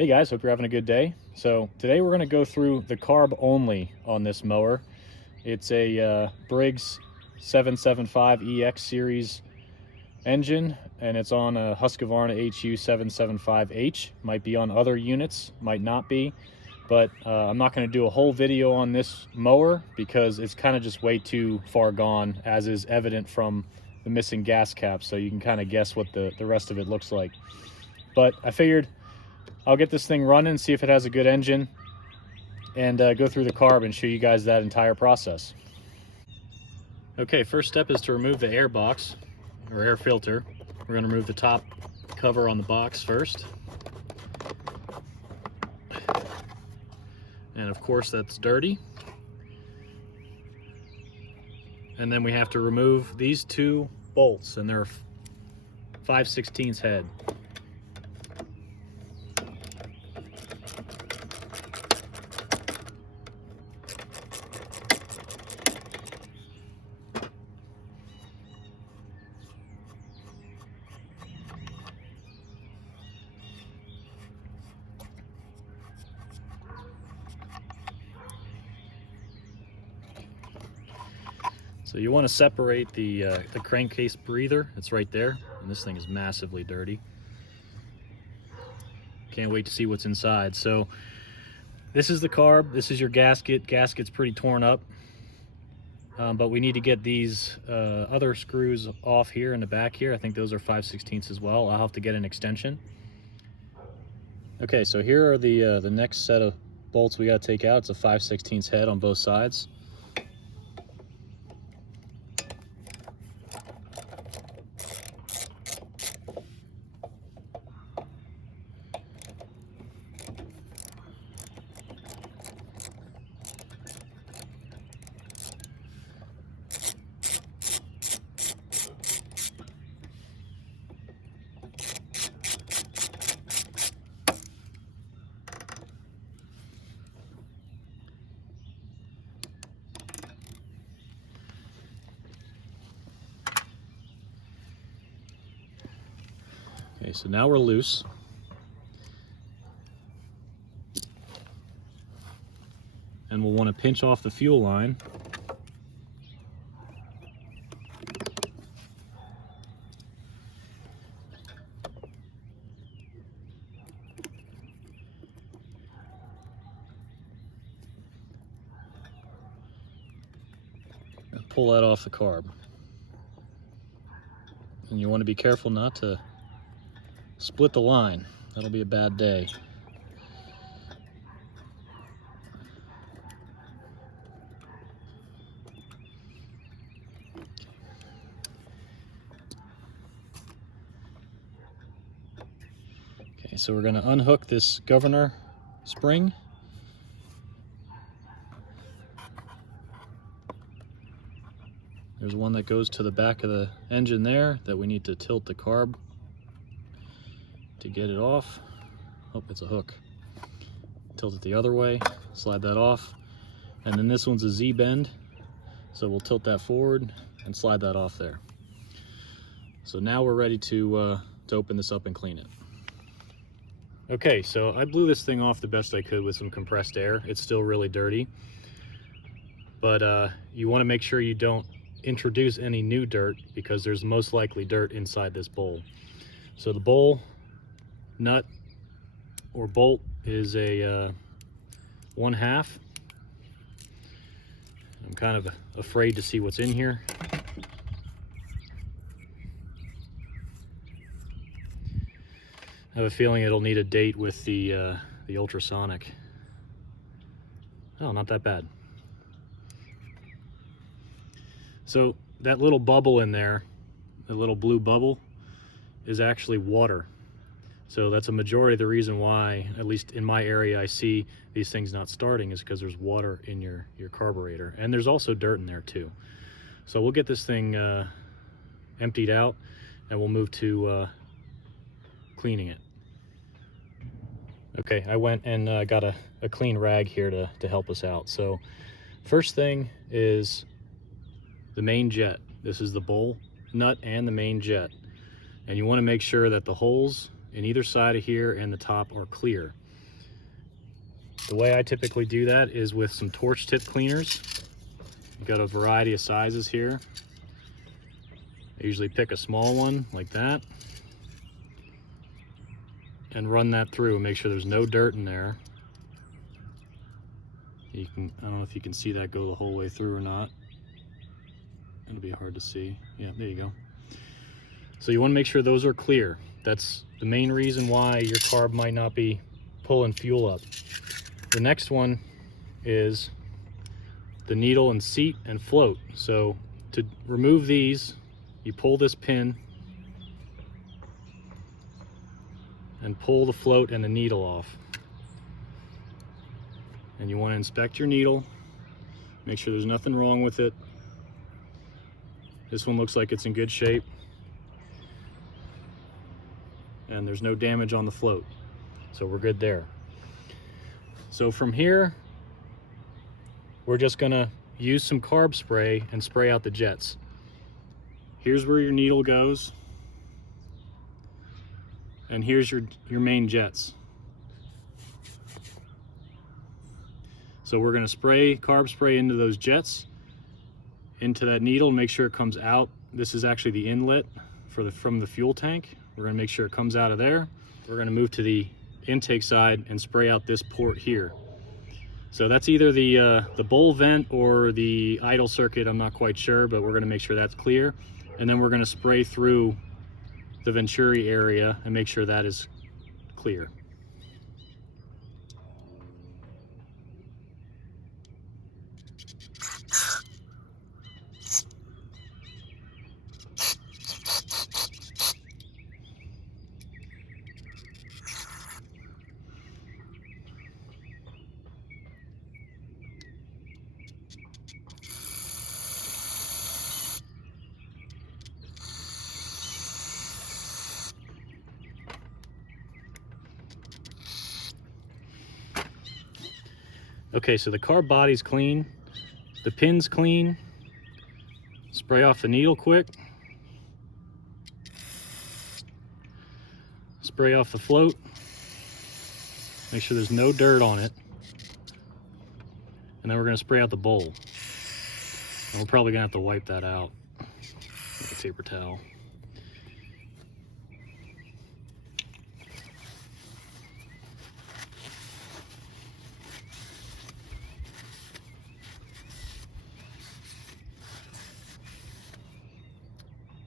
Hey guys, hope you're having a good day. So today we're going to go through the carb only on this mower. It's a Briggs 775EX series engine, and it's on a Husqvarna HU775H. Might be on other units, might not be, but I'm not going to do a whole video on this mower because it's kind of just way too far gone, as is evident from the missing gas cap, so you can kind of guess what the rest of it looks like. But I figured I'll get this thing running, see if it has a good engine, and go through the carb and show you guys that entire process. Okay, first step is to remove the air box or air filter. We're going to remove the top cover on the box first. And of course that's dirty. And then we have to remove these two bolts, and they're 5/16 head. So you want to separate the crankcase breather. It's right there, and this thing is massively dirty. Can't wait to see what's inside. So this is the carb, this is your gasket. Gasket's pretty torn up, but we need to get these other screws off here in the back here. I think those are 5/16 as well. I'll have to get an extension. Okay, so here are the next set of bolts we got to take out. It's a 5/16 head on both sides. Okay, so now we're loose. And we'll want to pinch off the fuel line. And pull that off the carb. And you want to be careful not to split the line. That'll be a bad day. Okay, so we're going to unhook this governor spring. There's one that goes to the back of the engine there that we need to tilt the carb to get it off. Oh, it's a hook. Tilt it the other way, slide that off. And then this one's a Z-bend, so we'll tilt that forward and slide that off there. So now we're ready to open this up and clean it. Okay, so I blew this thing off the best I could with some compressed air. It's still really dirty, but you want to make sure you don't introduce any new dirt, because there's most likely dirt inside this bowl. So the bowl nut or bolt is a 1/2. I'm kind of afraid to see what's in here. I have a feeling it'll need a date with the ultrasonic. Oh, not that bad. So that little bubble in there, the little blue bubble, is actually water. So that's a majority of the reason why, at least in my area, I see these things not starting, is because there's water in your carburetor. And there's also dirt in there too. So we'll get this thing emptied out, and we'll move to cleaning it. Okay, I went and got a clean rag here to help us out. So first thing is the main jet. This is the bowl nut and the main jet. And you want to make sure that the holes in either side of here and the top are clear. The way I typically do that is with some torch tip cleaners. You've got a variety of sizes here. I usually pick a small one like that and run that through and make sure there's no dirt in there. I don't know if you can see that go the whole way through or not. It'll be hard to see. Yeah, there you go. So you want to make sure those are clear. That's the main reason why your carb might not be pulling fuel up. The next one is the needle and seat and float. So to remove these, you pull this pin and pull the float and the needle off. And you want to inspect your needle, make sure there's nothing wrong with it. This one looks like it's in good shape. And there's no damage on the float. So we're good there. So from here, we're just gonna use some carb spray and spray out the jets. Here's where your needle goes. And here's your main jets. So we're gonna spray carb spray into those jets, into that needle, make sure it comes out. This is actually the inlet from the fuel tank. We're gonna make sure it comes out of there. We're gonna move to the intake side and spray out this port here. So that's either the bowl vent or the idle circuit, I'm not quite sure, but we're gonna make sure that's clear. And then we're gonna spray through the venturi area and make sure that is clear. Okay, so the carb body's clean, the pin's clean. Spray off the needle quick. Spray off the float. Make sure there's no dirt on it. And then we're gonna spray out the bowl. And we're probably gonna have to wipe that out with a paper towel.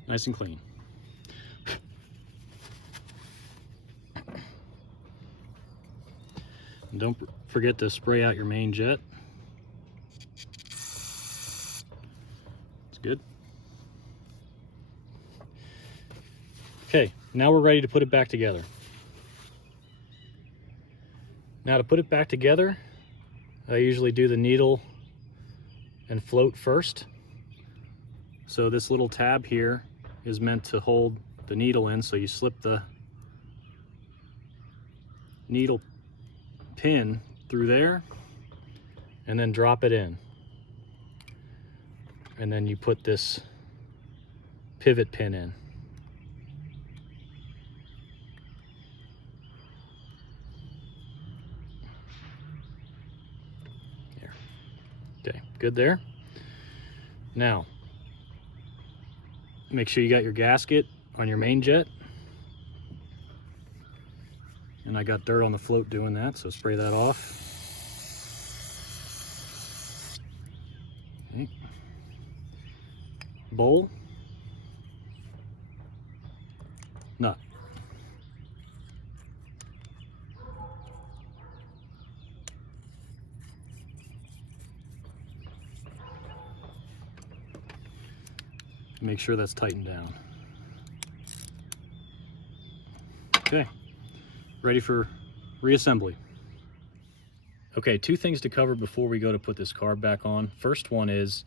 Nice and clean. And don't forget to spray out your main jet. It's good. Okay, now we're ready to put it back together. Now to put it back together, I usually do the needle and float first. So this little tab here is meant to hold the needle in, so you slip the needle pin through there and then drop it in. And then you put this pivot pin in. Here. Okay, good there. Now, make sure you got your gasket on your main jet. And I got dirt on the float doing that, so spray that off. Okay. Bowl. Nut. Make sure that's tightened down. Okay, ready for reassembly. Okay, two things to cover before we go to put this carb back on. First one is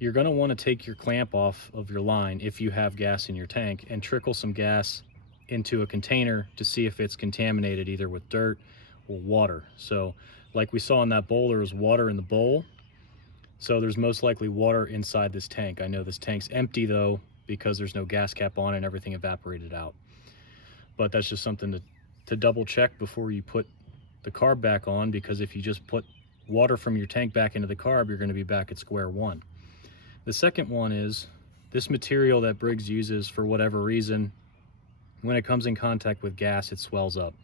you're going to want to take your clamp off of your line if you have gas in your tank and trickle some gas into a container to see if it's contaminated either with dirt or water. So like we saw in that bowl, there was water in the bowl. So there's most likely water inside this tank. I know this tank's empty though, because there's no gas cap on and everything evaporated out. But that's just something to double check before you put the carb back on, because if you just put water from your tank back into the carb, you're going to be back at square one. The second one is this material that Briggs uses, for whatever reason, when it comes in contact with gas, it swells up.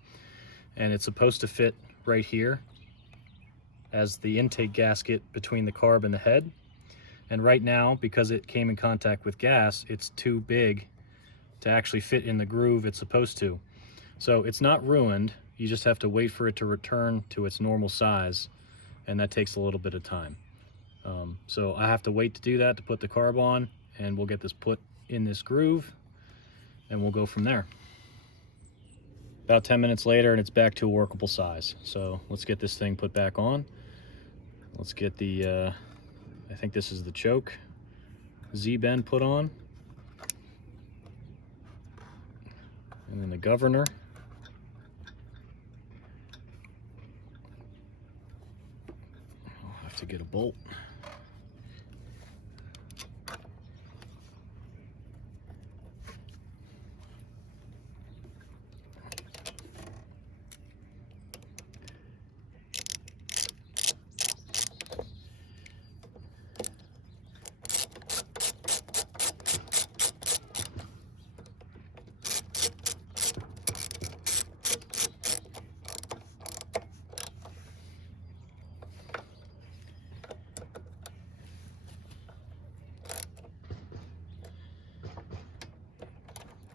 And it's supposed to fit right here as the intake gasket between the carb and the head. And right now, because it came in contact with gas, it's too big to actually fit in the groove it's supposed to. So it's not ruined, you just have to wait for it to return to its normal size, and that takes a little bit of time. So I have to wait to do that, to put the carb on, and we'll get this put in this groove, and we'll go from there. About 10 minutes later, and it's back to a workable size. So let's get this thing put back on. Let's get the, I think this is the choke Z-bend put on. And then the governor. I'll have to get a bolt.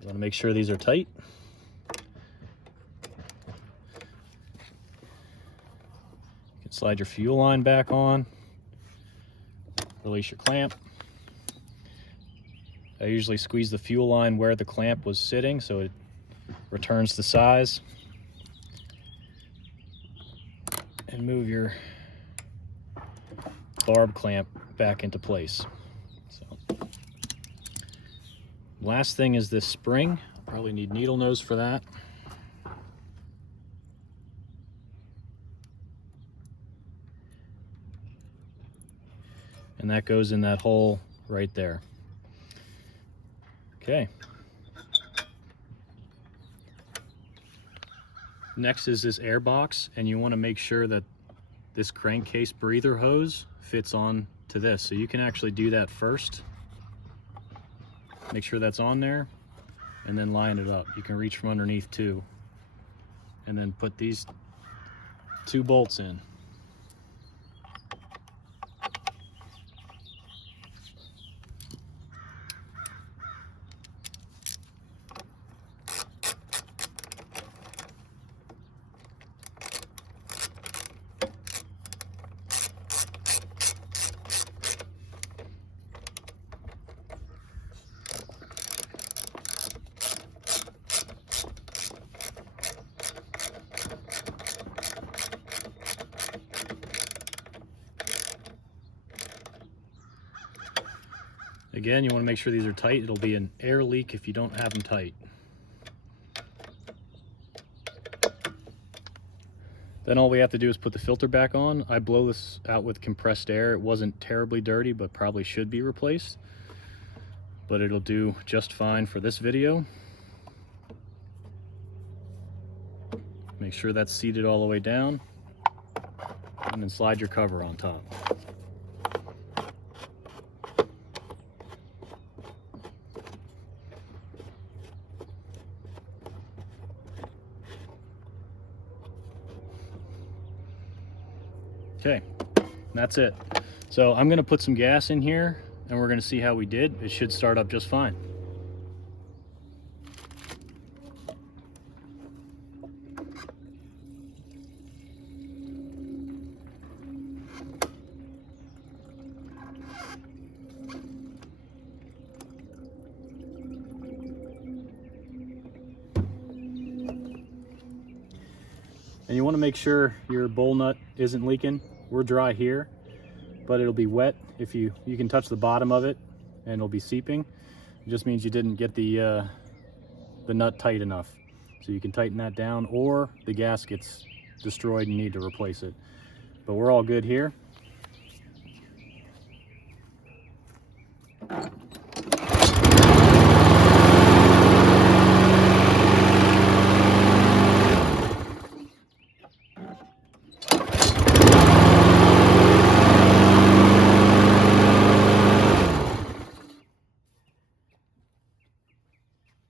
You want to make sure these are tight. You can slide your fuel line back on, release your clamp. I usually squeeze the fuel line where the clamp was sitting so it returns to size. And move your barb clamp back into place. Last thing is this spring. Probably need needle nose for that. And that goes in that hole right there. Okay. Next is this air box, and you want to make sure that this crankcase breather hose fits on to this. So you can actually do that first. Make sure that's on there, and then line it up. You can reach from underneath too, and then put these 2 bolts in. Again, you want to make sure these are tight. It'll be an air leak if you don't have them tight. Then all we have to do is put the filter back on. I blow this out with compressed air. It wasn't terribly dirty, but probably should be replaced. But it'll do just fine for this video. Make sure that's seated all the way down, and then slide your cover on top. Okay, that's it. So I'm gonna put some gas in here and we're gonna see how we did. It should start up just fine. And you want to make sure your bowl nut isn't leaking. We're dry here, but it'll be wet if you can touch the bottom of it and it'll be seeping. It just means you didn't get the nut tight enough. So you can tighten that down, or the gasket's destroyed and you need to replace it. But we're all good here.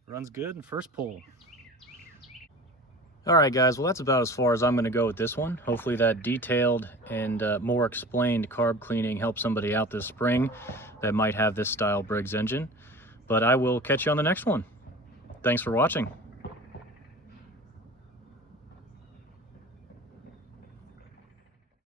Runs good in first pull. All right, guys, well, that's about as far as I'm going to go with this one. Hopefully that detailed and more explained carb cleaning helps somebody out this spring that might have this style Briggs engine. But I will catch you on the next one. Thanks for watching.